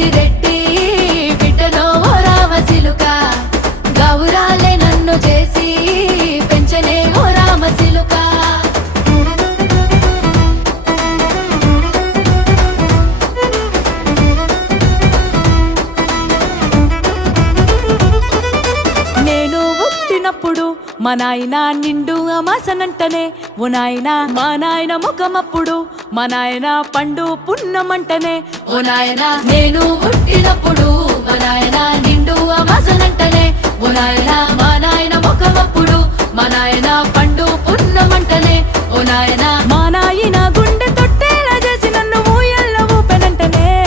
పెద్దిరెడ్డి బిడ్డలో ఓ రామసిలుక గౌరాలే నన్ను చేసి పెంచనే ఓ రామసిలుక నేను పుట్టినప్పుడు మా నాయన నిండు అమాసనంటనే ఓ నాయన మా నాయన ముఖమప్పుడు మా నాయన పండు పున్నమంటనే ఓ నాయన నేను పుట్టినప్పుడు మా నాయన నిండు అమాసనంటనే ఓ నాయన మా నాయన ముఖమప్పుడు మా నాయన పండు పున్నమంటనే ఓ నాయన మా నాయన గుండె